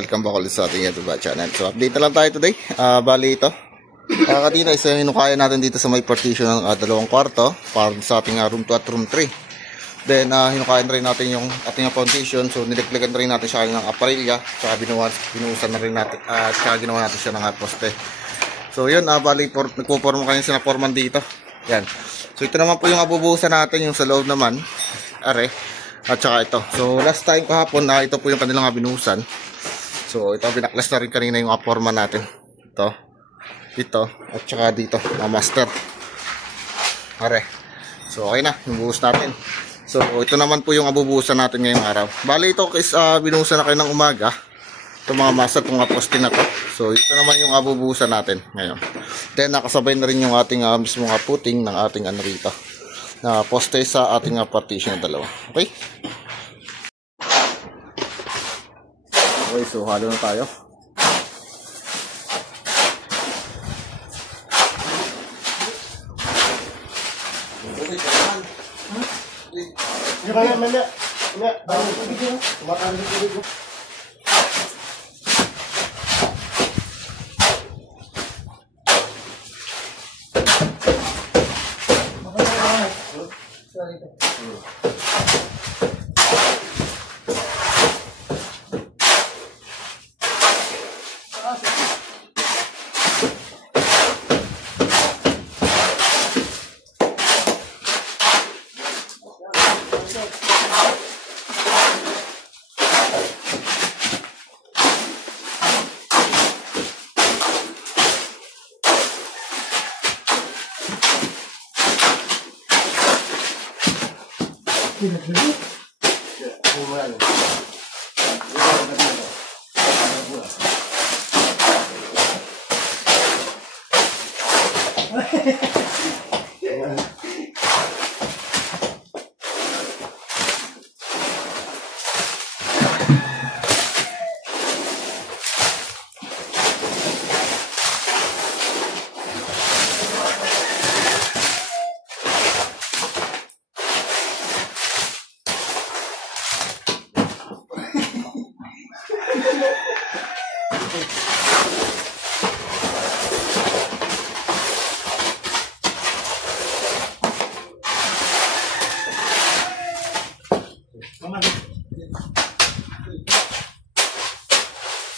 welcome back ulit sa ating YouTube channel. So update na lang tayo today. Bali ito. Kanina isa yung hinukaya natin dito sa may partition ng dalawang kwarto para sa ating room 2 at room 3. Then hinukayan rin natin yung ating foundation. So nilaglagan rin natin siya ng aparelya. Saka binuhusan na rin natin saka ginawa natin siya ng poste. So yun, bali nagpo-forma kayo sa foreman dito. Yan. So ito naman po yung abubuhusan natin, yung sa loob naman. Are. At saka ito. So last time kahapon ito po yung kanilang binuhusan. So ito binaklas na rin kanina yung foreman natin. Ito at saka dito mga master. Are. So okay na, bubuhos natin. So ito naman po yung abubuhusan natin ngayong araw. Bali ito is binuhusan na kayo ng umaga. Ito mga master, itong poste na to. So ito naman yung abubuhusan natin ngayon. Then nakasabay na rin yung ating mismong puting ng ating rito na poste sa ating partition na dalawa. Okay? Okay, so halo na tayo.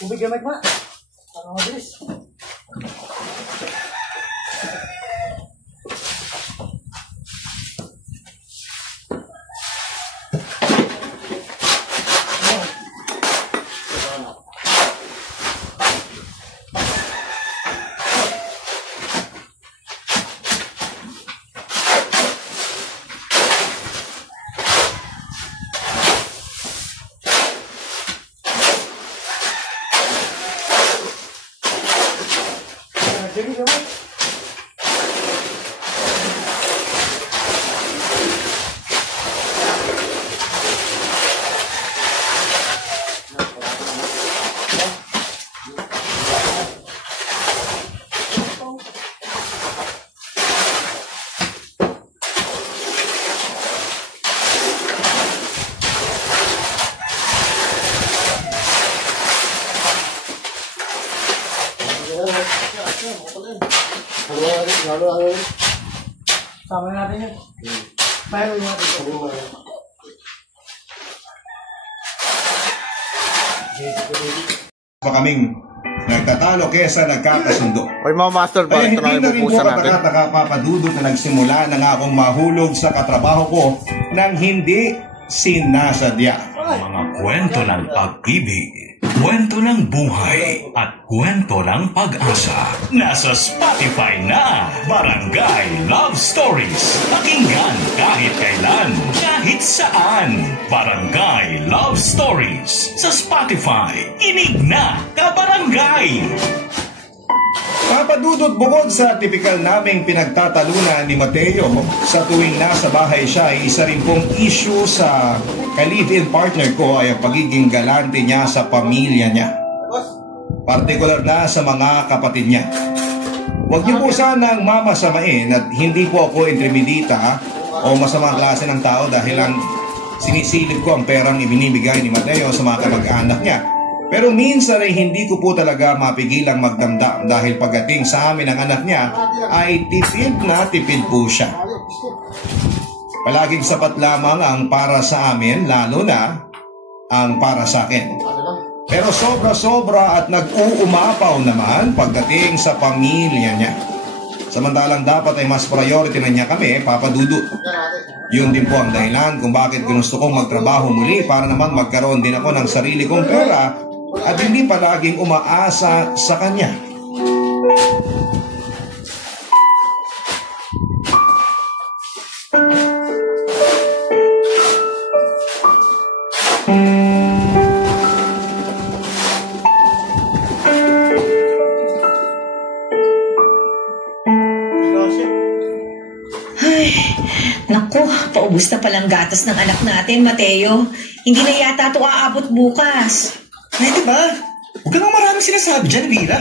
Ubig gamit ma. Para mabilis. Jadi gamit. Sama natin yun. Mayroon natin ito. Kaming nagtatalo kesa nagkakasundo. Okay mga master, Kaya balik na hindi na rin po ibubuhusan natin. kataka-papadudot na nagsimula na nga akong mahulog sa katrabaho ko nang hindi sinasadya. Mga kwento ng pag-ibig, kwento ng buhay, at kwento ng pag-asa. Nasa Spotify na, Barangay Love Stories. Pakinggan kahit kailan, kahit saan. Barangay Love Stories sa Spotify. Inig na ka-barangay! Papadudot, bukod sa tipikal naming pinagtatalunan ni Mateo sa tuwing nasa bahay siya, ay isa rin pong issue sa ka-live-in partner ko ay ang pagiging galante niya sa pamilya niya. Partikular na sa mga kapatid niya. Huwag niyo po sanang mamasamain at hindi po ako intimidita o masamang klase ng tao dahil lang sinisilip ko ang perang ibinibigay ni Mateo sa mga kamag-anak niya. Pero minsan ay hindi ko po talaga mapigilang magdamdam dahil pagdating sa amin ang anak niya ay tipid na tipid po siya. Palaging sapat lamang ang para sa amin, lalo na ang para sa akin. Pero sobra-sobra at nag-uumapaw naman pagdating sa pamilya niya. Samantalang dapat ay mas priority na niya kami, Papa Dudu. Yun din po ang dahilan kung bakit gusto kong magtrabaho muli para naman magkaroon din ako ng sarili kong pera at hindi palaging umaasa sa kanya. Naku, paubos na palang gatas ng anak natin, Mateo. Hindi na yata ito aabot bukas. Pwede ba? Huwag ka nang maraming sinasabi dyan, Vera.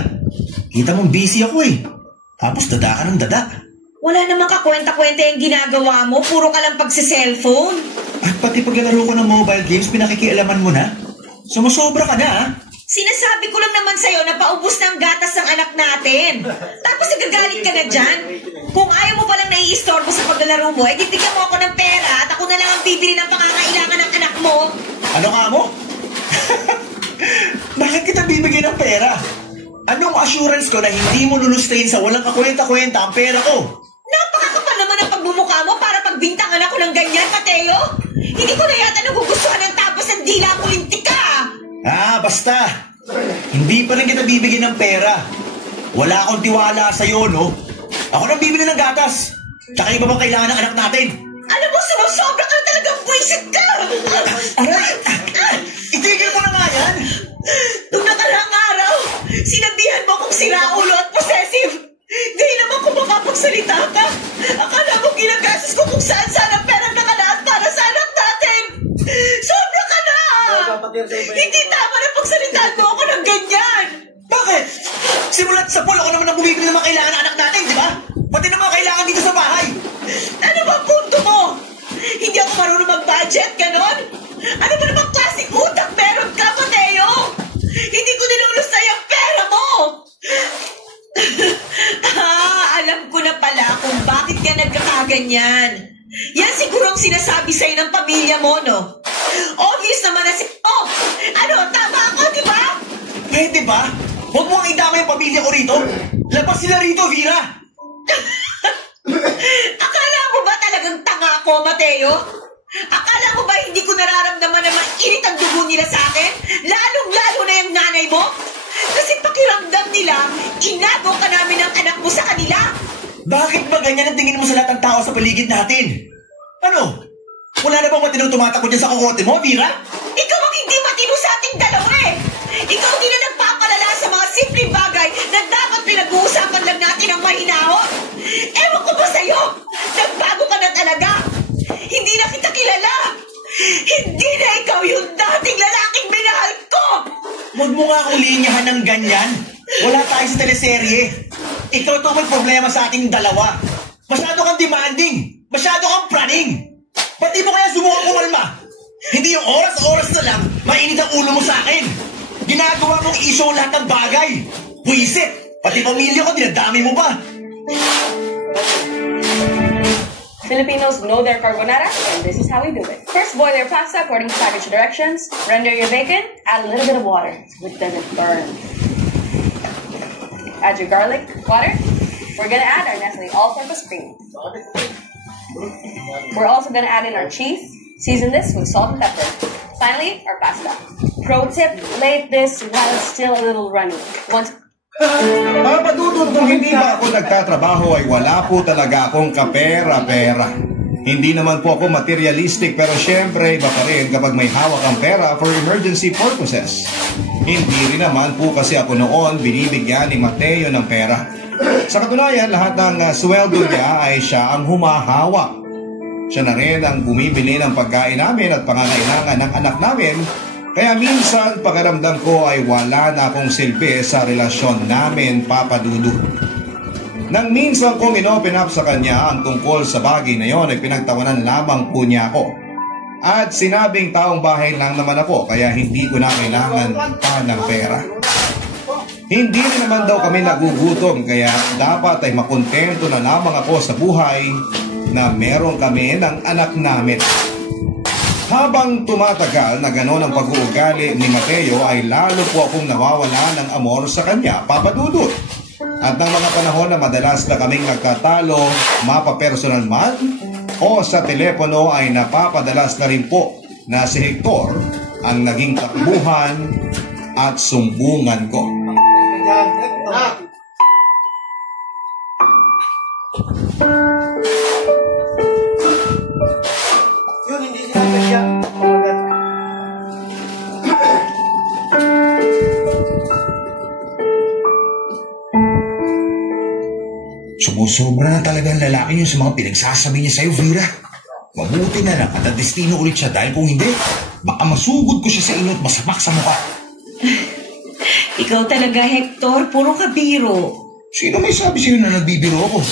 Kita mong busy ako eh. Tapos dada ka ng dada. Wala namang kakwenta-kwenta yung ginagawa mo. Puro ka lang pagsi-cellphone. At pati paglalaro ko ng mobile games, pinakikialaman mo na. Sumusobra ka na, ha? Sinasabi ko lang naman sa'yo na paubos na ang gatas ng anak natin. Tapos nagagalit ka na dyan. Kung ayaw mo palang naiistorbo sa paglalaro mo, bigyan mo ako ng pera at ako na lang ang bibili ng pangangailangan ng anak mo. Ano ka mo? Bakit kita bibigyan ng pera? Anong assurance ko na hindi mo lulustayin sa walang kakwenta-kwenta ang pera ko? Napakakapal naman ang pagbumuka mo para pagbintangan ako ng ganyan, Mateo. Hindi ko na yata nagugustuhan ng tapos ng dila mo lintik ka. Basta. Hindi pa rin kita bibigyan ng pera. Wala akong tiwala sa'yo, no? Ako nang bibili ng gatas. Tsaka iba bang kailangan ng anak natin? Alam mo, sumusobra ka na talagang buwisit ka! Aray! Itigil mo na nga yan! Nung nakaraang araw, sinabihan mo kong siraulo at possessive. Ngayon naman kung makapagsalita ka, akala mo ginagastos ko kung saan-saan ang perang nakalaan para sa anak natin! Sobra ka na! Hindi tama na pagsalitaan mo ako ng ganyan! Bakit? Simulat sa pool, ako naman ang bumibili ng mga kailangan ng anak natin, di ba? Pati ng mga kailangan dito sa bahay. Ano ba ang punto mo? Hindi ako marunong mag-budget, ganon? Ano ba namang klaseng utak meron ka, Mateo? Hindi ko nilulustay ang pera mo! Alam ko na pala kung bakit ka nagkakaganyan. Yan siguro ang sinasabi sa'yo ng pamilya mo, no? Obvious naman na Oh! Ano, tama ako, di ba? Pwede ba? Huwag mo ang idama yung pamilya ko rito. Labas sila rito, Vera! Akala mo ba talagang tanga ako, Mateo? Akala mo ba hindi ko nararamdaman na mainit ang dugo nila sa akin? Lalong-lalo na yung nanay mo? Kasi pakiramdam nila, inago ka namin ang anak mo sa kanila. Bakit ba ganyan ang tingin mo sa lahat ng tao sa paligid natin? Ano? Wala na bang matinong tumatakot dyan sa kokote mo, Vera? Ikaw ang hindi matino sa ating dalawa eh. Ikaw din na nagpapalala sa mga simpleng bagay na dapat pinag-uusapan lang natin ang mahinahon. Ewan ko ba sa'yo? Nagbago ka na talaga. Hindi na kita kilala. Hindi na ikaw yung dating lalaking minahal ko. Huwag mo nga akong linyahan ng ganyan. Wala tayo sa teleserye. Ikaw to may problema sa ating dalawa. Masyado kang demanding. Masyado kang praning. Pati mo kaya sumukang kumalma. Hindi yung oras-oras na lang mainit ang ulo mo sa akin. Ginagawa mong issue ang lahat ng bagay. Buisit. Pati pamilya ko, dinadami mo pa. Filipinos know their carbonara, and this is how we do it. First, boil your pasta according to package directions. Render your bacon, add a little bit of water so it doesn't burn. Add your garlic, water. We're gonna add our Nestle all-purpose cream. We're also gonna add in our cheese. Season this with salt and pepper. Finally, our pasta. Pro tip, plate this while it's still a little runny. Once Papadudod kung hindi ba ako nagtatrabaho ay wala po talaga akong kapera-pera. Hindi naman po ako materialistic pero syempre iba pa rin kapag may hawak ang pera for emergency purposes. Hindi rin naman po kasi ako noon binibigyan ni Mateo ng pera. Sa katunayan, lahat ng sweldo niya ay siya ang humahawak. Siya na rin ang bumibili ng pagkain namin at pangangailangan ng anak namin. Kaya minsan pakiramdam ko ay wala na akong silbi sa relasyon namin, Papa Dudu. Nang minsan ko minopen up sa kanya ang tungkol sa bagay na yon ay pinagtawanan lamang po niya ako. At sinabing taong bahay lang naman ako kaya hindi ko na kailangan pa ng pera. Hindi rin naman daw kami nagugutom kaya dapat ay makontento na lamang ako sa buhay na meron kami ng anak namin. Habang tumatagal na gano'n ang pag-uugali ni Mateo ay lalo po akong nawawala ng amor sa kanya, Papa Dudut. At ng mga panahon na madalas na kaming nagkatalo, mapapersonal man o sa telepono ay napapadalas na rin po na si Hector ang naging takbuhan at sumbungan ko. Yun, hindi sinabi siya. Sumusobra na talaga ang lalaki yun sa mga pinagsasabi niya sa'yo, Vera. Mabuti na lang at destino ulit siya dahil kung hindi, baka masugod ko siya sa inyo at masapak sa mukha. Ikaw talaga, Hector. Puro ka biro. Sino may sabi sa'yo na nagbibiro ako?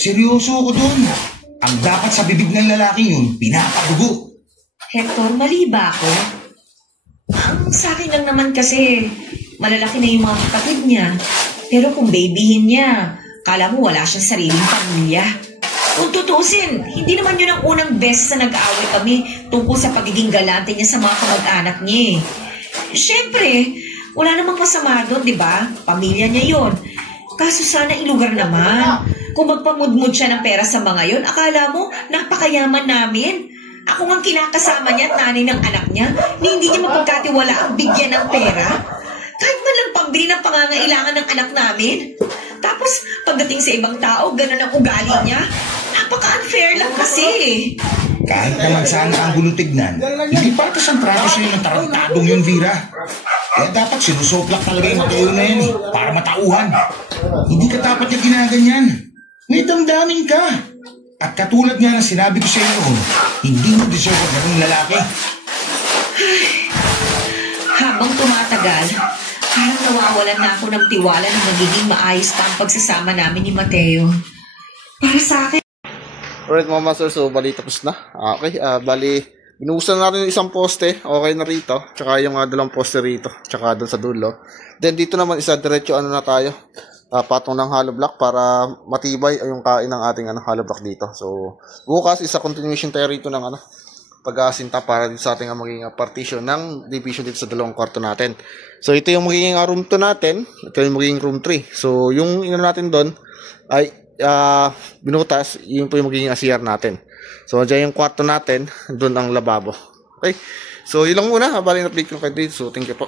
Seryoso ako doon. Ang dapat sa bibig ng lalaking yun, pinapadugo. Hector, mali ba ako? Ang sa akin lang naman kasi, malalaki na yung mga kapatid niya. Pero kung babyhin niya, kala mo wala siyang sariling pamilya. Kung tutuusin, hindi naman yun ang unang beses na nag-aaway kami tungkol sa pagiging galante niya sa mga kamag-anak niya. Siyempre, wala namang masama doon, di ba? Pamilya niya yon. Kaso sana ilugar naman. Kung magpamudmud siya ng pera sa mga yon, akala mo napakayaman namin. Ako ang kinakasama niya at nanay ng anak niya, ni hindi niya mapagkatiwala ang bigyan ng pera. Kahit man lang pambili ng pangangailangan ng anak namin. Tapos, pagdating sa ibang tao, ganun ang ugali niya. Napaka-unfair lang kasi. Kahit naman sana ang gulo tignan, hindi patas ang trato sa'yo ng tarantadong yun, Vera. Kaya dapat sinusoplak talaga yung Mateo na yan para matauhan. Hindi ka dapat niya ginaganyan. May damdamin ka. At katulad nga na sinabi ko sa'yo noon, hindi mo deserve ang ganung lalaki. Habang tumatagal, parang nawawalan na ako ng tiwala na magiging maayos pa ang pagsasama namin ni Mateo. Para sa akin, Alright mga master, so bali tapos na. Okay, bali binuhusan natin yung isang poste, okay na rito. Tsaka yung dalawang poste rito, tsaka doon sa dulo. Then dito naman isa diretso na tayo. Patong ng hollow block para matibay yung kain ng ating hollow block dito. So bukas isa continuation tayo rito ng pag-aasinta para dito sa ating magiging partition ng division dito sa dalawang kwarto natin. So ito yung magiging room 2 natin, ito yung magiging room 3. So yung natin doon ay binutas, yun po yung magiging CR natin. So dyan yung kwarto natin, doon ang lababo. Okay, so yun lang muna, habang na-update ko kayo dito. So thank you po.